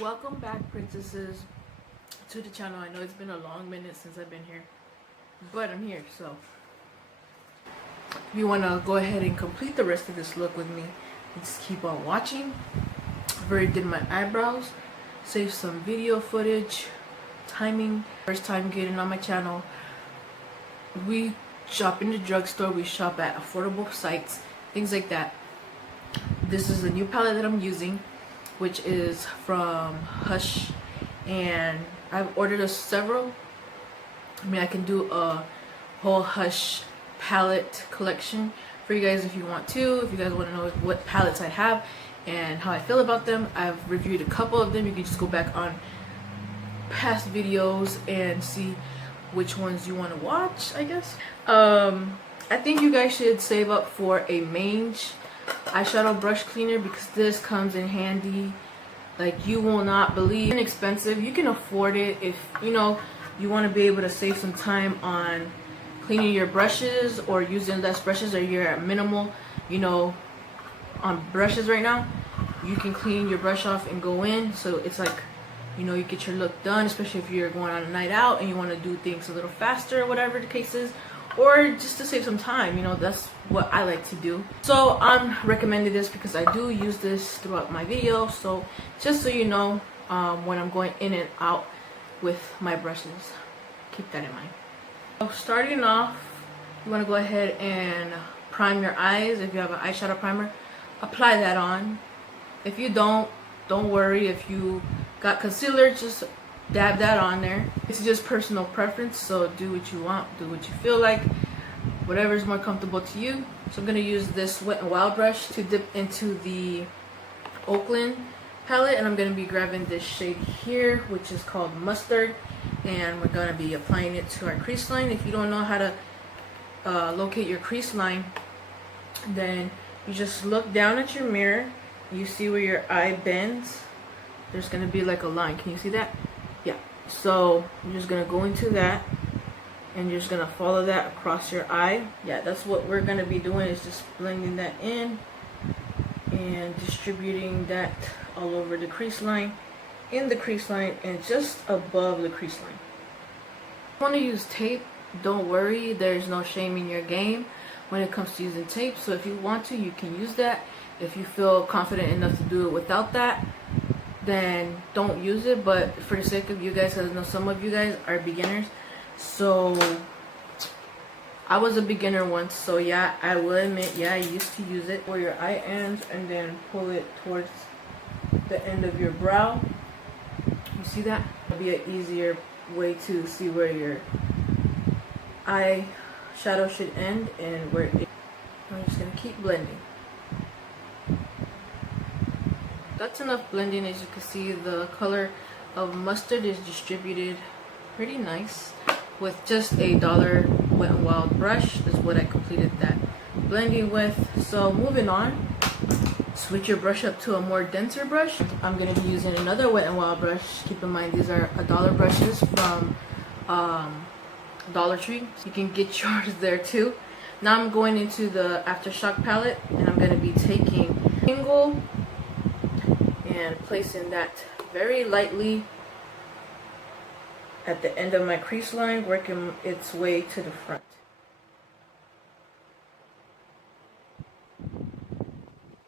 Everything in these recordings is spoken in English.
Welcome back, princesses, to the channel. I know it's been a long minute since I've been here, but I'm here. So if you want to go ahead and complete the rest of this look with me, just keep on watching. I've already did my eyebrows, saved some video footage, timing. First time getting on my channel. We shop in the drugstore, we shop at affordable sites, things like that. This is a new palette that I'm using, which is from Hush, and I've ordered several. I mean, I can do a whole Hush palette collection for you guys if you want to. If you guys want to know what palettes I have and how I feel about them, I've reviewed a couple of them. You can just go back on past videos and see which ones you want to watch, I guess. I think you guys should save up for a mange eyeshadow brush cleaner, because this comes in handy like you will not believe. Inexpensive, you can afford it if you know you want to be able to save some time on cleaning your brushes or using less brushes, or you're at minimal, you know, on brushes right now. You can clean your brush off and go in, so it's like, you know, you get your look done, especially if you're going on a night out and you want to do things a little faster, whatever the case is, or just to save some time. You know, that's what I like to do. So I'm recommending this because I do use this throughout my video. So just so you know, when I'm going in and out with my brushes, keep that in mind. So starting off, you want to go ahead and prime your eyes. If you have an eyeshadow primer, apply that on. If you don't worry. If you got concealer, just dab that on there. It's just personal preference, so do what you want, do what you feel like, whatever is more comfortable to you. So I'm going to use this Wet n Wild brush to dip into the Oakland palette, and I'm going to be grabbing this shade here, which is called Mustard, and we're going to be applying it to our crease line. If you don't know how to locate your crease line, then you just look down at your mirror. You see where your eye bends, there's going to be like a line. Can you see that? Yeah. So you're just going to go into that and you're just going to follow that across your eye. Yeah, that's what we're going to be doing, is just blending that in and distributing that all over the crease line, in the crease line, and just above the crease line. If you want to use tape, don't worry, there's no shame in your game when it comes to using tape. So if you want to, you can use that. If you feel confident enough to do it without that, then don't use it. But for the sake of you guys, because I know some of you guys are beginners, so I was a beginner once, so yeah, I will admit, yeah, I used to use it. Where your eye ends, and then pull it towards the end of your brow. You see that? It'll be an easier way to see where your eye shadow should end and where it. I'm just gonna keep blending. That's enough blending. As you can see, the color of mustard is distributed pretty nice with just a $1 Wet n Wild brush. Is what I completed that blending with. So moving on, switch your brush up to a more denser brush. I'm going to be using another Wet n Wild brush. Keep in mind, these are $1 brushes from Dollar Tree. You can get yours there too. Now I'm going into the Aftershock palette, and I'm going to be taking Tingle and placing that very lightly at the end of my crease line, working its way to the front.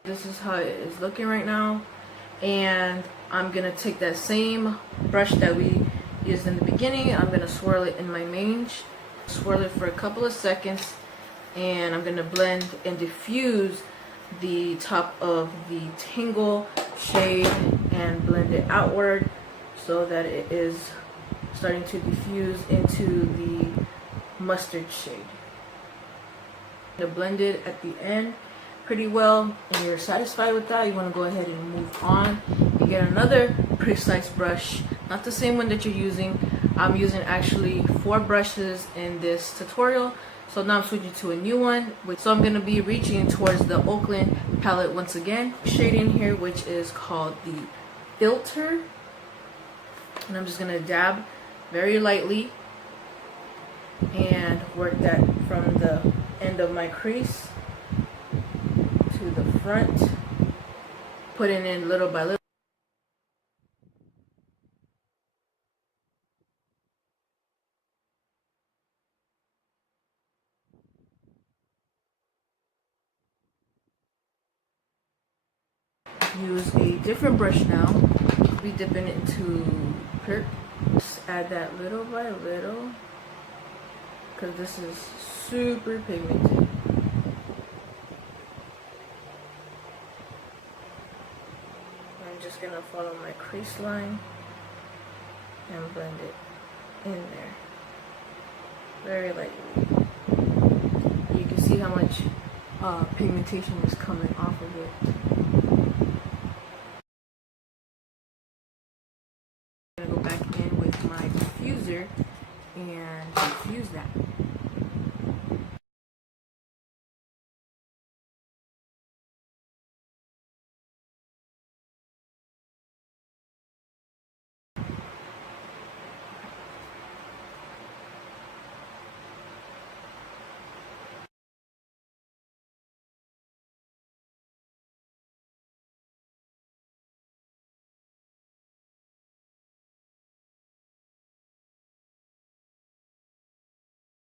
This is how it is looking right now, and I'm gonna take that same brush that we used in the beginning. I'm gonna swirl it in my mange, swirl it for a couple of seconds, and I'm gonna blend and diffuse the top of the Tingle shade and blend it outward so that it is starting to diffuse into the mustard shade. To blend it at the end pretty well, and you're satisfied with that, you want to go ahead and move on and get another precise brush, not the same one that you're using. I'm using actually 4 brushes in this tutorial, so now I'm switching to a new one. So I'm going to be reaching towards the Oakland palette once again. Shade in here, which is called the Filter. And I'm just going to dab very lightly and work that from the end of my crease to the front, putting in little by little. use a different brush now. I'll be dipping it into Perk. Just add that little by little, because this is super pigmented. I'm just gonna follow my crease line and blend it in there very lightly. You can see how much pigmentation is coming off of it. I'm gonna go back in with my diffuser and diffuse that.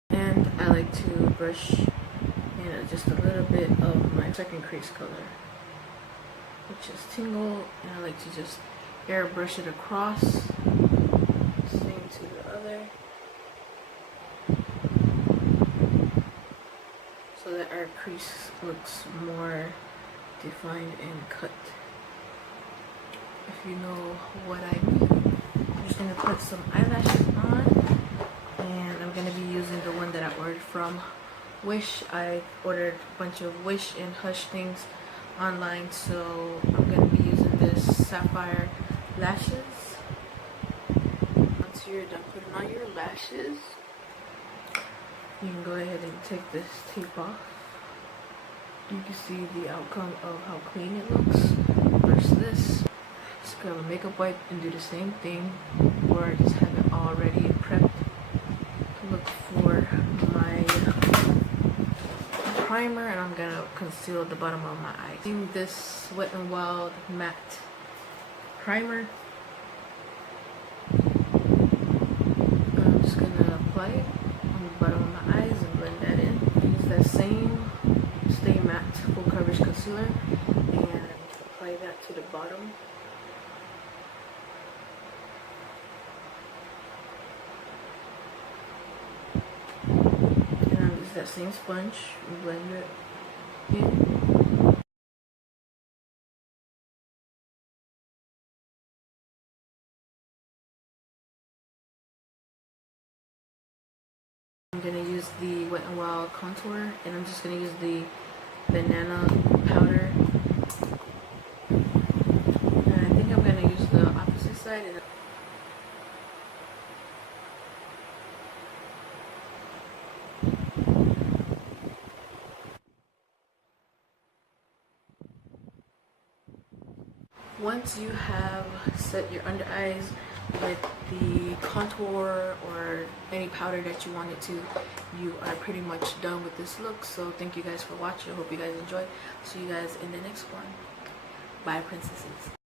And I like to brush in just a little bit of my second crease color, which is Tingle, and I like to just airbrush it across, same to the other, so that our crease looks more defined and cut, if you know what I mean. I'm just going to put some eyelashes on, and I'm going to be using the one that I ordered from Wish. I ordered a bunch of Wish and Hush things online, so I'm going to be using this Sapphire lashes. Once you're done putting on your lashes, you can go ahead and take this tape off. You can see the outcome of how clean it looks versus this. Just grab a makeup wipe and do the same thing, or I just have it already prepped to look for my primer, and I'm gonna conceal the bottom of my eye. Using this Wet n Wild matte primer, I'm just gonna apply it on the bottom of my eyes and blend that in. Use that same Stay Matte Full Coverage Concealer and apply that to the bottom. And I'll use that same sponge and blend it in. I'm gonna use the Wet n Wild contour, and I'm just gonna use the banana powder. And I think I'm gonna use the opposite side. And once you have set your under eyes with the contour or any powder that you wanted to, you are pretty much done with this look. So thank you guys for watching. I hope you guys enjoyed. See you guys in the next one. Bye, princesses.